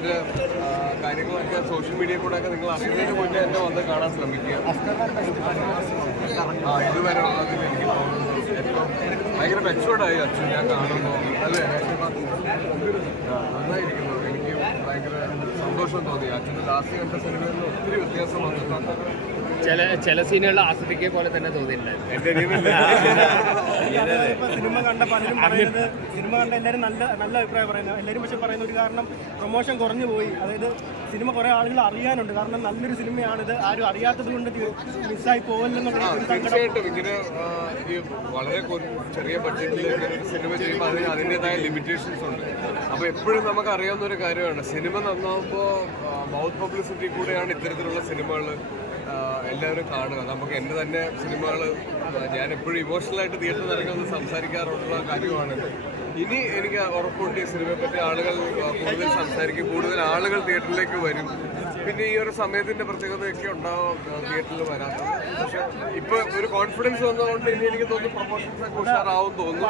അതിൻ്റെ കാര്യങ്ങളൊക്കെ social media കൂടെ ഒക്കെ നിങ്ങൾ അറിയുന്നതിന് മുന്നേ എന്നെ വന്ന് കാണാൻ ശ്രമിക്കുക. ഇതുവരെ ഉള്ളതിൽ എനിക്ക് തോന്നുന്നു ഏറ്റവും ഭയങ്കര മെച്ചോർഡായി അച്ഛൻ ഞാൻ കാണുമ്പോൾ. അല്ലേ, നന്നായിരിക്കുന്നു. എനിക്ക് ഭയങ്കര സന്തോഷം തോന്നി. അച്ഛൻ്റെ ലാസ്റ്റ് കണ്ട സിനിമയിൽ നിന്ന് ഒത്തിരി വ്യത്യാസം വന്നിട്ടുണ്ട്. ചില സീനുകൾ ആസ്വദിക്കുക പോലെ തന്നെ തോന്നിയിട്ടുണ്ടായിരുന്നു. സിനിമ കണ്ട പലരും പറയുന്നത്, സിനിമ കണ്ട എല്ലാവരും നല്ല അഭിപ്രായം പറയുന്നത്. എല്ലാവരും പക്ഷെ പറയുന്ന ഒരു കാരണം പ്രൊമോഷൻ കുറഞ്ഞു പോയി. അതായത് സിനിമ കുറേ ആളുകൾ അറിയാനുണ്ട്. കാരണം നല്ലൊരു സിനിമയാണിത്, ആരും അറിയാത്തത് കൊണ്ട് മിസ്സായി പോകല്ലെന്നുള്ള. തീർച്ചയായിട്ടും ഇങ്ങനെ ഈ വളരെ ചെറിയ ബഡ്ജറ്റിൽ ഒരു സിനിമ ചെയ്യുമ്പോൾ അതിൻ്റെതായ ലിമിറ്റേഷൻസ് ഉണ്ട്. അപ്പോൾ എപ്പോഴും നമുക്ക് അറിയാവുന്ന ഒരു കാര്യമാണ്, സിനിമ നന്നാവുമ്പോൾ മൗത്ത് പബ്ലിസിറ്റി കൂടെയാണ് ഇത്തരത്തിലുള്ള സിനിമകൾ എല്ലാവരും കാണുക. നമുക്ക് എൻ്റെ തന്നെ സിനിമകൾ ഞാൻ എപ്പോഴും ഇമോഷണലായിട്ട് തിയേറ്ററിൽ ഇറങ്ങുമെന്ന് സംസാരിക്കാറുള്ള കാര്യമാണ്. ഇനി എനിക്ക് ഉറപ്പുണ്ട് ഈ സിനിമയെപ്പറ്റി ആളുകൾ കൂടുതൽ സംസാരിക്കും, കൂടുതൽ ആളുകൾ തിയേറ്ററിലേക്ക് വരും. പിന്നെ ഈ ഒരു സമയത്തിൻ്റെ പ്രത്യേകതയൊക്കെ ഉണ്ടാവും തിയേറ്ററിൽ വരാത്തത്. പക്ഷെ ഇപ്പൊ ഒരു കോൺഫിഡൻസ് വന്നതുകൊണ്ട് ഇനി എനിക്ക് തോന്നുന്നു പ്രൊമോഷൻസ് ഒക്കെ ഉഷാറാവും തോന്നുന്നു.